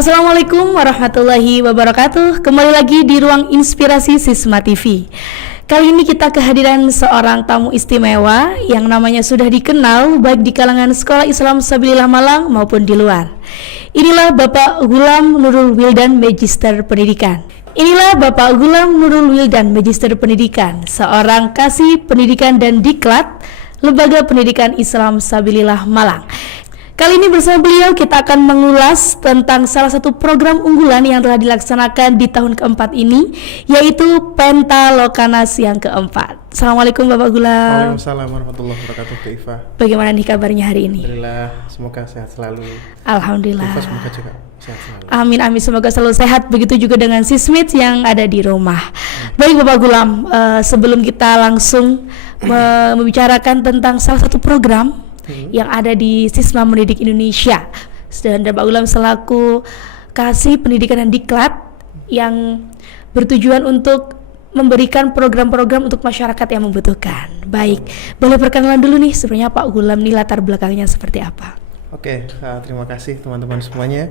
Assalamualaikum warahmatullahi wabarakatuh. Kembali lagi di Ruang Inspirasi Sisma TV. Kali ini kita kehadiran seorang tamu istimewa yang namanya sudah dikenal baik di kalangan sekolah Islam Sabilillah Malang maupun di luar. Inilah Bapak Ghulam Nurul Wildan, Magister Pendidikan. Inilah Bapak Ghulam Nurul Wildan, Magister Pendidikan, seorang kasih pendidikan dan diklat Lembaga Pendidikan Islam Sabilillah Malang. Kali ini bersama beliau kita akan mengulas tentang salah satu program unggulan yang telah dilaksanakan di tahun keempat ini, yaitu Pentalokanas yang keempat. Assalamualaikum Bapak Ghulam. Waalaikumsalam warahmatullahi wabarakatuh, Iva. Bagaimana nih kabarnya hari ini? Alhamdulillah, semoga sehat selalu. Alhamdulillah. Iva semoga juga sehat selalu. Amin, amin, semoga selalu sehat. Begitu juga dengan sismit yang ada di rumah. Baik Bapak Ghulam, sebelum kita langsung membicarakan tentang salah satu program yang ada di Sisma Mendidik Indonesia, dan Bapak Ghulam selaku kasih pendidikan dan diklat yang bertujuan untuk memberikan program-program untuk masyarakat yang membutuhkan. Baik, boleh perkenalan dulu nih sebenarnya Pak Ghulam nih latar belakangnya seperti apa? Oke, terima kasih teman-teman semuanya.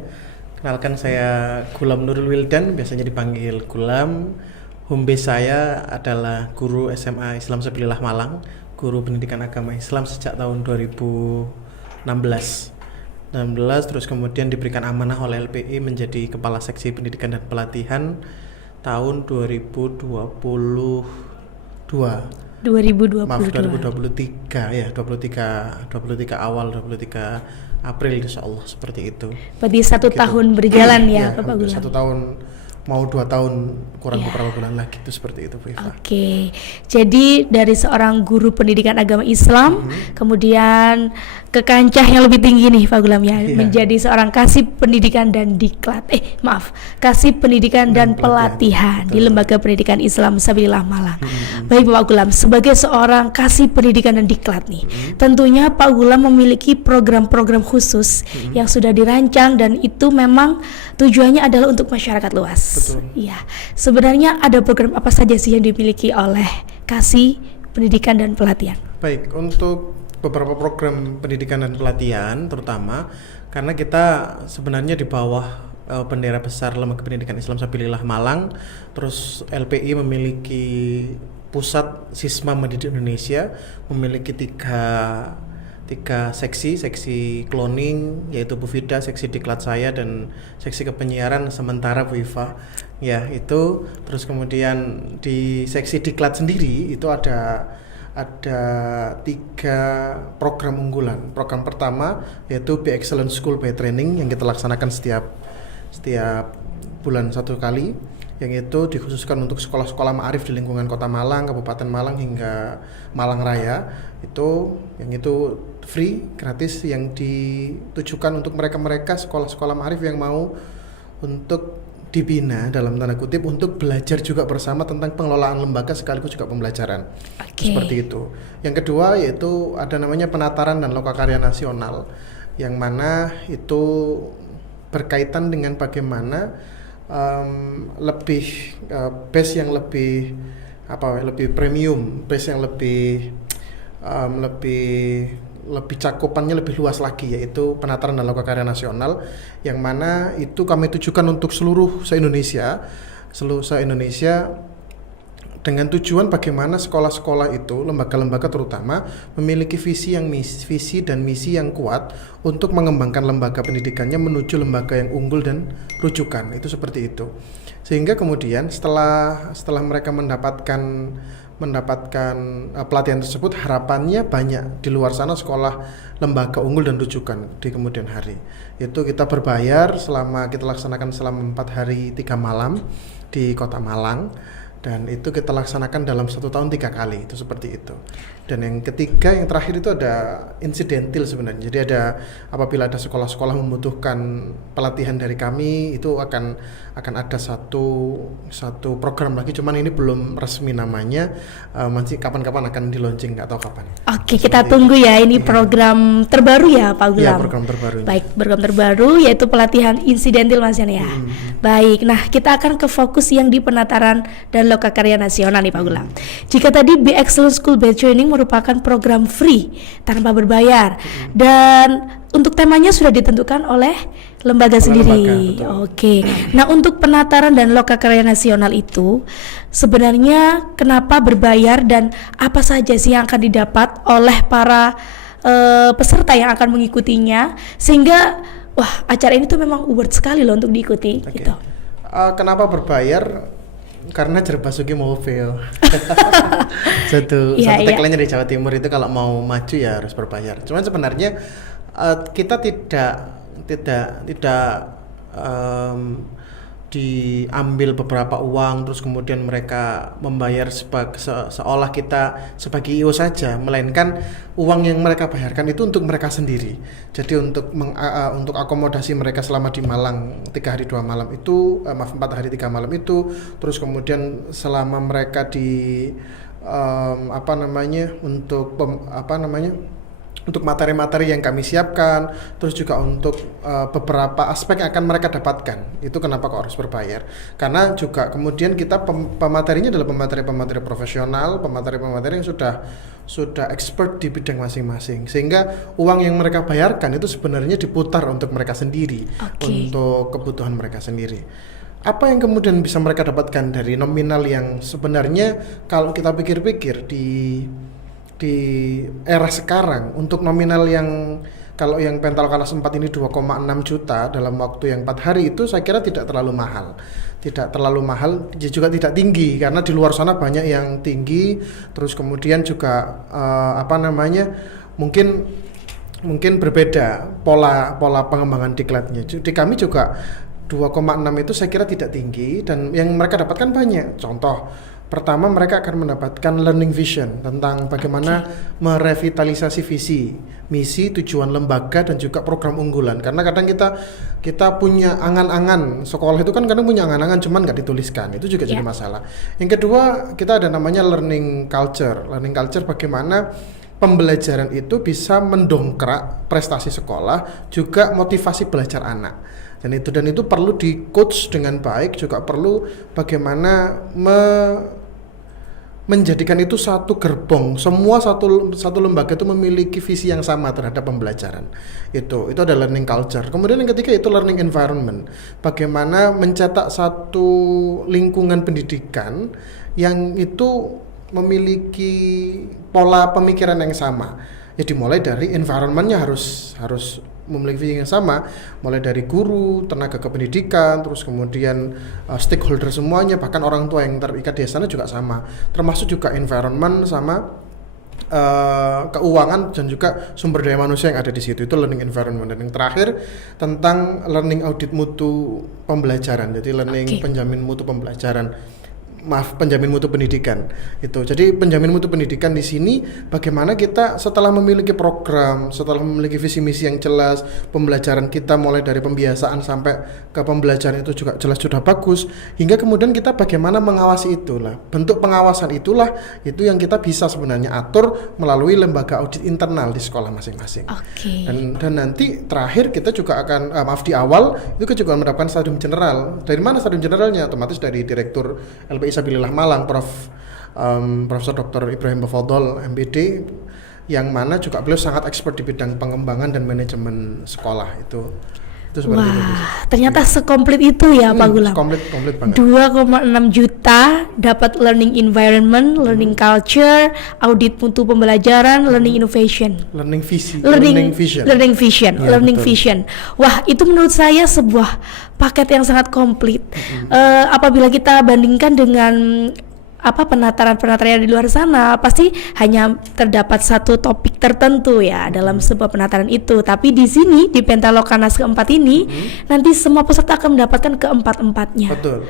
Kenalkan, saya Ghulam Nurul Wildan, biasanya dipanggil Ghulam. Home base saya adalah guru SMA Islam Sabilillah Malang, guru pendidikan agama Islam sejak tahun 2016, terus kemudian diberikan amanah oleh LPI menjadi kepala seksi pendidikan dan pelatihan tahun 2023 ya, 23 awal 23 April insyaallah, seperti itu. Berarti satu tahun berjalan ya Bapak Ghulam? 1 tahun mau 2 tahun kurang beberapa bulan lagi, itu seperti itu, Bu Iva. Oke, jadi dari seorang guru pendidikan agama Islam kemudian ke kancah yang lebih tinggi nih Pak Ghulam ya, menjadi seorang kasih pendidikan dan diklat kasih pendidikan dan pelatihan di Lembaga Pendidikan Islam Sabilillah Malang. Baik Bapak Ghulam, sebagai seorang kasih pendidikan dan diklat nih, tentunya Pak Ghulam memiliki program-program khusus yang sudah dirancang dan itu memang tujuannya adalah untuk masyarakat luas. Iya, sebenarnya ada program apa saja sih yang dimiliki oleh kasih pendidikan dan pelatihan? Baik, untuk beberapa program pendidikan dan pelatihan, terutama karena kita sebenarnya di bawah bendera besar Lembaga Pendidikan Islam Sabilillah Malang, terus LPI memiliki pusat Sisma Mendidik Indonesia, memiliki tiga seksi cloning, yaitu Bu Fida, seksi diklat saya, dan seksi kepenyiaran sementara Bu Iva. Ya, itu. Terus kemudian di seksi diklat sendiri itu ada 3 program unggulan. Program pertama yaitu Be Excellent School by Training yang kita laksanakan setiap bulan 1 kali, yang itu dikhususkan untuk sekolah-sekolah ma'arif di lingkungan Kota Malang, Kabupaten Malang hingga Malang Raya. Yang itu free, gratis, yang ditujukan untuk mereka-mereka sekolah-sekolah ma'arif yang mau untuk dibina dalam tanda kutip untuk belajar juga bersama tentang pengelolaan lembaga sekaligus juga pembelajaran. Seperti itu. Yang kedua yaitu ada namanya penataran dan lokakarya nasional, yang mana itu berkaitan dengan bagaimana base yang lebih premium, base yang lebih cakupannya lebih luas lagi, yaitu penataran dan lokakarya nasional, yang mana itu kami tujukan untuk seluruh se-Indonesia dengan tujuan bagaimana sekolah-sekolah itu, lembaga-lembaga terutama, memiliki visi dan misi yang kuat untuk mengembangkan lembaga pendidikannya menuju lembaga yang unggul dan rujukan. Itu seperti itu. Sehingga kemudian setelah mereka mendapatkan pelatihan tersebut, harapannya banyak di luar sana sekolah lembaga unggul dan rujukan di kemudian hari. Itu kita berbayar kita laksanakan selama 4 hari 3 malam di Kota Malang, dan itu kita laksanakan dalam 1 tahun 3 kali, itu seperti itu. Dan yang ketiga, yang terakhir itu ada insidentil sebenarnya. Jadi apabila ada sekolah-sekolah membutuhkan pelatihan dari kami, itu akan ada satu program lagi, cuman ini belum resmi namanya, masih kapan-kapan akan di launching, nggak tahu kapan. Oke, kita tunggu ya, ini program terbaru ya Pak Ghulam? Iya, program terbaru. Baik, program terbaru yaitu pelatihan insidentil Mas Yan ya. Baik, nah kita akan ke fokus yang di penataran dan lokakarya nasional nih Pak Ghulam. Jika tadi Be Excellent School by Training merupakan program free tanpa berbayar, dan untuk temanya sudah ditentukan oleh lembaga sendiri. Lembaga, Oke. Nah, untuk penataran dan lokakarya nasional itu sebenarnya kenapa berbayar dan apa saja sih yang akan didapat oleh para peserta yang akan mengikutinya, sehingga wah, acara ini tuh memang worth sekali loh untuk diikuti. Oke. Gitu. Kenapa berbayar? Karena Jerbasuki mobil. Satu tagline-nya di Jawa Timur itu kalau mau maju ya harus berbayar. Cuman sebenarnya kita tidak diambil beberapa uang terus kemudian mereka membayar seolah kita sebagai IO saja, melainkan uang yang mereka bayarkan itu untuk mereka sendiri. Jadi untuk akomodasi mereka selama di Malang 3 hari 2 malam itu 4 hari 3 malam itu, terus kemudian selama mereka di untuk materi-materi yang kami siapkan, terus juga untuk beberapa aspek yang akan mereka dapatkan. Itu kenapa kok harus berbayar? Karena juga kemudian kita pematerinya adalah pemateri-pemateri profesional, pemateri-pemateri yang sudah expert di bidang masing-masing, sehingga uang yang mereka bayarkan itu sebenarnya diputar untuk mereka sendiri, untuk kebutuhan mereka sendiri. Apa yang kemudian bisa mereka dapatkan dari nominal yang sebenarnya kalau kita pikir-pikir di era sekarang untuk nominal yang kalau yang Pentalkanas 4 ini 2,6 juta dalam waktu yang 4 hari itu saya kira tidak terlalu mahal, juga tidak tinggi, karena di luar sana banyak yang tinggi. Terus kemudian juga mungkin berbeda pola pengembangan diklatnya. Di kami juga 2,6 itu saya kira tidak tinggi, dan yang mereka dapatkan banyak. Contoh pertama, mereka akan mendapatkan learning vision tentang bagaimana merevitalisasi visi, misi, tujuan lembaga dan juga program unggulan. Karena kadang kita punya angan-angan, sekolah itu kan kadang punya angan-angan cuman nggak dituliskan, itu juga jadi masalah. Yang kedua, kita ada namanya learning culture. Learning culture bagaimana pembelajaran itu bisa mendongkrak prestasi sekolah, juga motivasi belajar anak. Dan itu perlu di coach dengan baik, juga perlu bagaimana menjadikan itu satu gerbong. Semua satu lembaga itu memiliki visi yang sama terhadap pembelajaran. Itu ada learning culture. Kemudian yang ketiga itu learning environment. Bagaimana mencetak satu lingkungan pendidikan yang itu memiliki pola pemikiran yang sama. Ya dimulai dari environment-nya harus memiliki visi yang sama, mulai dari guru, tenaga kependidikan, terus kemudian stakeholder semuanya, bahkan orang tua yang terikat di sana juga sama, termasuk juga environment sama keuangan dan juga sumber daya manusia yang ada di situ. Itu learning environment. Dan yang terakhir tentang learning audit mutu pembelajaran, jadi learning penjamin mutu pembelajaran. Penjamin mutu pendidikan itu. Jadi penjamin mutu pendidikan di sini bagaimana kita setelah memiliki program, setelah memiliki visi misi yang jelas, pembelajaran kita mulai dari pembiasaan sampai ke pembelajaran itu juga jelas sudah bagus, hingga kemudian kita bagaimana mengawasi itulah. Bentuk pengawasan itulah itu yang kita bisa sebenarnya atur melalui lembaga audit internal di sekolah masing-masing. Dan nanti terakhir kita juga akan di awal itu kita juga mendapatkan stadium general. Dari mana stadium generalnya? Otomatis dari Direktur LPI Sabilillah Malang, Profesor Dr. Ibrahim Bafadol MPD, yang mana juga beliau sangat expert di bidang pengembangan dan manajemen sekolah itu seperti itu. Ternyata sekomplit itu ya Pak Gulam. Komplit banget. 2,6 juta dapat learning environment, learning culture, audit mutu pembelajaran, learning innovation, learning vision. Learning vision. Wah, itu menurut saya sebuah paket yang sangat komplit. Apabila kita bandingkan dengan penataran di luar sana, pasti hanya terdapat satu topik tertentu ya dalam sebuah penataran itu. Tapi di sini di Pentalkanas keempat ini nanti semua peserta akan mendapatkan keempat-empatnya. Betul.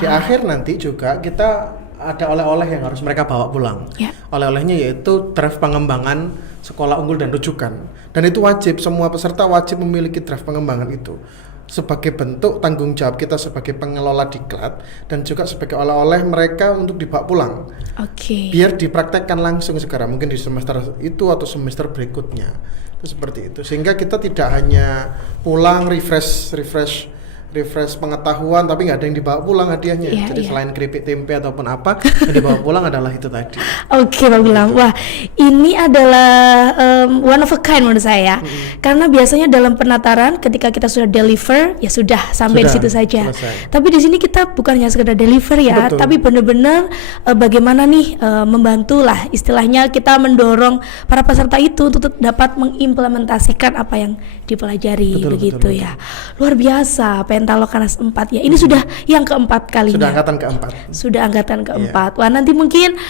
Di akhir nanti juga kita ada oleh-oleh yang harus mereka bawa pulang. Oleh-olehnya yaitu draft pengembangan sekolah unggul dan rujukan. Dan itu wajib, semua peserta wajib memiliki draft pengembangan itu, sebagai bentuk tanggung jawab kita sebagai pengelola diklat, dan juga sebagai oleh-oleh mereka untuk dibawa pulang. Biar dipraktekkan langsung sekarang, mungkin di semester itu atau semester berikutnya. Itu seperti itu. Sehingga kita tidak hanya pulang refresh refresh pengetahuan, tapi nggak ada yang dibawa pulang hadiahnya. Iya, Jadi iya. selain keripik tempe ataupun apa, yang dibawa pulang adalah itu tadi. Oke, Pak Gulam. Wah, ini adalah one of a kind menurut saya. Karena biasanya dalam penataran ketika kita sudah deliver, ya sudah sampai di Sudah, situ saja. selesai. Tapi di sini kita bukan hanya sekedar deliver ya, Betul. tapi benar-benar bagaimana nih membantu lah, istilahnya kita mendorong para peserta itu untuk dapat mengimplementasikan apa yang dipelajari, Betul, begitu betul, ya. Luar biasa, Pentalokanas 4 ya. Ini sudah yang keempat kalinya. Sudah angkatan keempat. Sudah angkatan keempat. Wah, nanti mungkin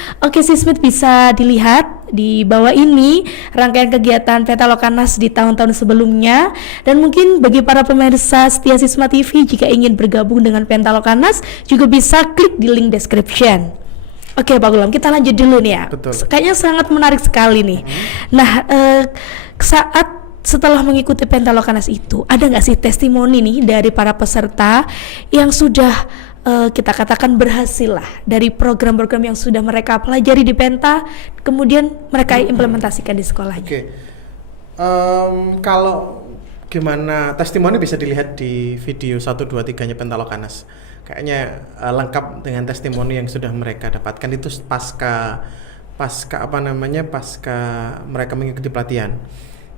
Sismit bisa dilihat di bawah ini rangkaian kegiatan Pentalokanas di tahun-tahun sebelumnya. Dan mungkin bagi para pemirsa setia Sisma TV, jika ingin bergabung dengan Pentalokanas juga bisa klik di link description. Oke, Pak Gulam, kita lanjut dulu nih ya. Betul. Kayaknya sangat menarik sekali nih. Nah, saat setelah mengikuti Pentalokanas itu, ada nggak sih testimoni nih dari para peserta yang sudah kita katakan berhasil lah dari program-program yang sudah mereka pelajari di Penta, kemudian mereka implementasikan di sekolahnya? Oke. Kalau gimana testimoni bisa dilihat di video 1, 2, 3-nya Pentalokanas. Kayaknya lengkap dengan testimoni yang sudah mereka dapatkan itu pasca mereka mengikuti pelatihan.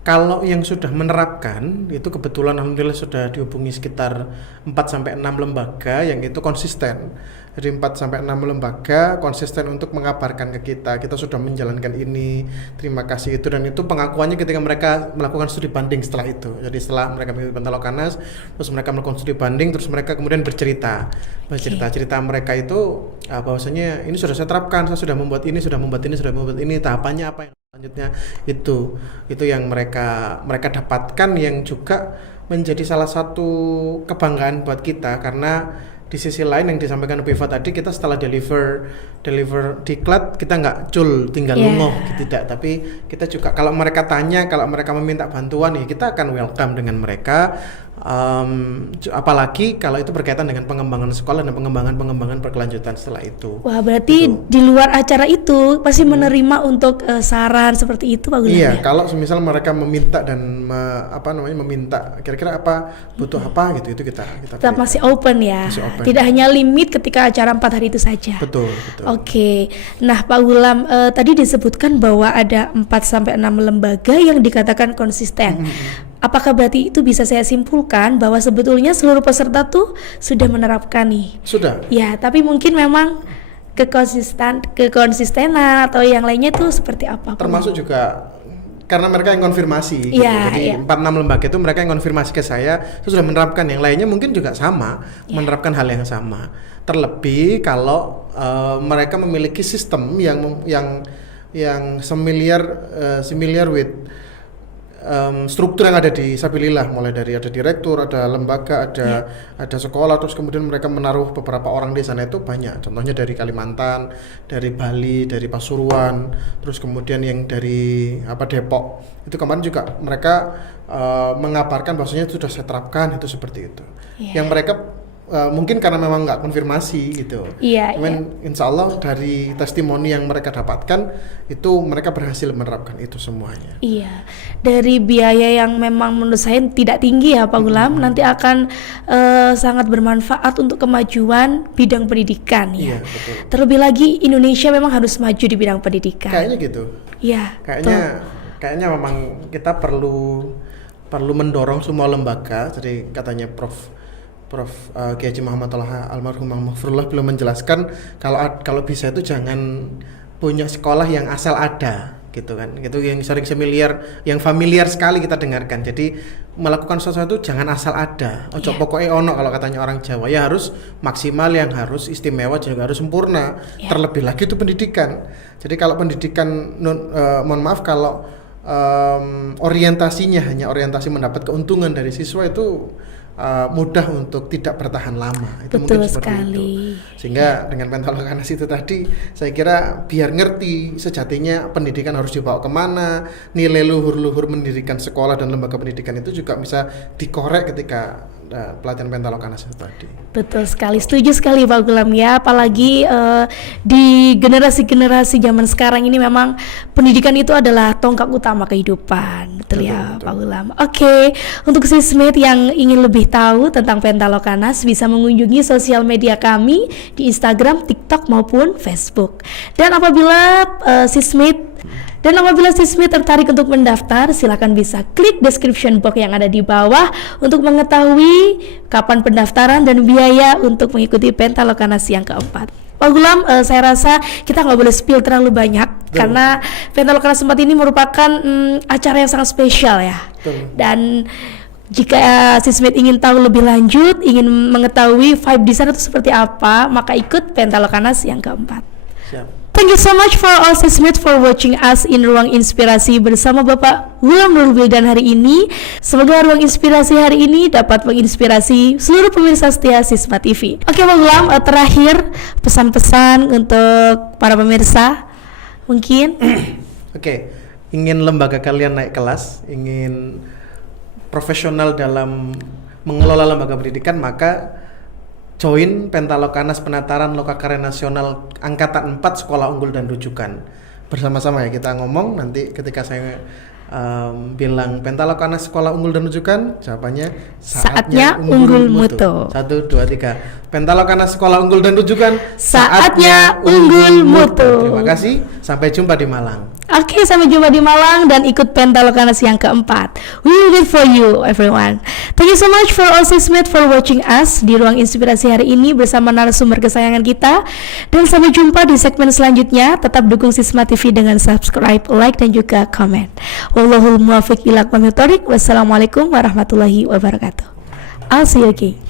Kalau yang sudah menerapkan itu kebetulan alhamdulillah sudah dihubungi sekitar 4-6 lembaga yang itu konsisten. Jadi 4-6 lembaga konsisten untuk mengabarkan ke kita sudah menjalankan ini, terima kasih itu, dan itu pengakuannya ketika mereka melakukan studi banding setelah itu. Jadi setelah mereka mengikuti Pentalokanas, terus mereka melakukan studi banding, terus mereka kemudian bercerita mereka itu bahwasanya ini sudah saya terapkan, saya sudah membuat ini, tahapannya apa yang selanjutnya, itu yang mereka dapatkan, yang juga menjadi salah satu kebanggaan buat kita. Karena di sisi lain yang disampaikan Biva tadi, kita setelah deliver diklat, kita nggak tinggal lungoh tidak, tapi kita juga kalau mereka tanya, kalau mereka meminta bantuan ya kita akan welcome dengan mereka. Apalagi kalau itu berkaitan dengan pengembangan sekolah dan pengembangan berkelanjutan setelah itu. Wah, berarti di luar acara itu pasti menerima untuk saran seperti itu, Pak Gulam. Iya, ya? kalau semisal mereka meminta dan meminta kira-kira apa, butuh apa gitu, itu kita Tetap masih open ya. Masih open. Tidak hanya limit ketika acara 4 hari itu saja. Betul. Oke. Nah, Pak Gulam, tadi disebutkan bahwa ada 4-6 lembaga yang dikatakan konsisten. Apakah berarti itu bisa saya simpulkan bahwa sebetulnya seluruh peserta tuh sudah menerapkan nih? Sudah. Ya, tapi mungkin memang kekonsistenan atau yang lainnya itu seperti apa? Termasuk juga karena mereka yang konfirmasi gitu. Iya, Jadi iya. 4-6 lembaga itu mereka yang konfirmasi ke saya sudah menerapkan, yang lainnya mungkin juga sama, menerapkan hal yang sama. Terlebih kalau mereka memiliki sistem yang similar with struktur yang ada di Sabilillah, mulai dari ada direktur, ada lembaga, ada sekolah, terus kemudian mereka menaruh beberapa orang di sana, itu banyak. Contohnya dari Kalimantan, dari Bali, dari Pasuruan, terus kemudian yang dari Depok. Itu kemarin juga mereka mengabarkan bahwasanya sudah saya terapkan, itu seperti itu. Yang mereka mungkin karena memang nggak konfirmasi gitu. Cuman insya Allah dari testimoni yang mereka dapatkan itu mereka berhasil menerapkan itu semuanya. Iya, dari biaya yang memang menurut saya tidak tinggi ya Pak Gulam, nanti akan sangat bermanfaat untuk kemajuan bidang pendidikan ya. Iya, betul. Terlebih lagi Indonesia memang harus maju di bidang pendidikan. Kayaknya gitu. Iya. Kayaknya memang kita perlu mendorong semua lembaga. Jadi katanya Prof. Kiai Haji Muhammad Thalha almarhum Mahfurullah belum menjelaskan kalau bisa itu jangan punya sekolah yang asal ada gitu kan. Itu yang sering familiar sekali kita dengarkan. Jadi melakukan sesuatu jangan asal ada. Ojo pokoknya ono kalau katanya orang Jawa, ya harus maksimal, yang harus istimewa juga harus sempurna. Terlebih lagi itu pendidikan. Jadi kalau pendidikan mohon maaf kalau orientasinya hanya orientasi mendapat keuntungan dari siswa, itu mudah untuk tidak bertahan lama. Itu betul mungkin Betul sekali, setuju sekali Pak Gulam ya. Apalagi di generasi-generasi zaman sekarang ini memang pendidikan itu adalah tonggak utama kehidupan. Betul ya Pak Gulam. Oke, untuk sismid yang ingin lebih tahu tentang Pentalokanas bisa mengunjungi sosial media kami di Instagram, TikTok maupun Facebook. Dan apabila sismid tertarik untuk mendaftar, silakan bisa klik description box yang ada di bawah untuk mengetahui kapan pendaftaran dan biaya untuk mengikuti Pentalokanas yang keempat. Pak Gulam, saya rasa kita nggak boleh spill terlalu banyak karena Pentalokanas 4 ini merupakan acara yang sangat spesial ya. Dan jika sismid ingin tahu lebih lanjut, ingin mengetahui vibe di sana itu seperti apa, maka ikut Pentalokanas yang keempat. Siap. Thank you so much for all sismid for watching us in Ruang Inspirasi bersama Bapak Gulam Nurul Wildan hari ini. Semoga Ruang Inspirasi hari ini dapat menginspirasi seluruh pemirsa setia Sisma TV. Oke Pak Gulam, terakhir pesan-pesan untuk para pemirsa mungkin. Oke, ingin lembaga kalian naik kelas, ingin profesional dalam mengelola lembaga pendidikan, maka join Pentalokanas Penataran Lokakarya Nasional Angkatan 4 Sekolah Unggul dan Rujukan. Bersama-sama ya kita ngomong, nanti ketika saya bilang Pentalokanas Sekolah Unggul dan Rujukan, jawabannya saatnya unggul mutu. 1, 2, 3. Pentalokanas Sekolah Unggul dan Rujukan, saatnya unggul mutu. Terima kasih, sampai jumpa di Malang. Oke, sampai jumpa di Malang dan ikut Pentalokanas yang keempat. We will wait for you, everyone. Thank you so much for all sismid for watching us di Ruang Inspirasi hari ini bersama narasumber kesayangan kita. Dan sampai jumpa di segmen selanjutnya. Tetap dukung Sisma TV dengan subscribe, like, dan juga komen. Wallahul muwaffiq ila aqwamit thoriq. Wassalamualaikum warahmatullahi wabarakatuh. I'll see you again.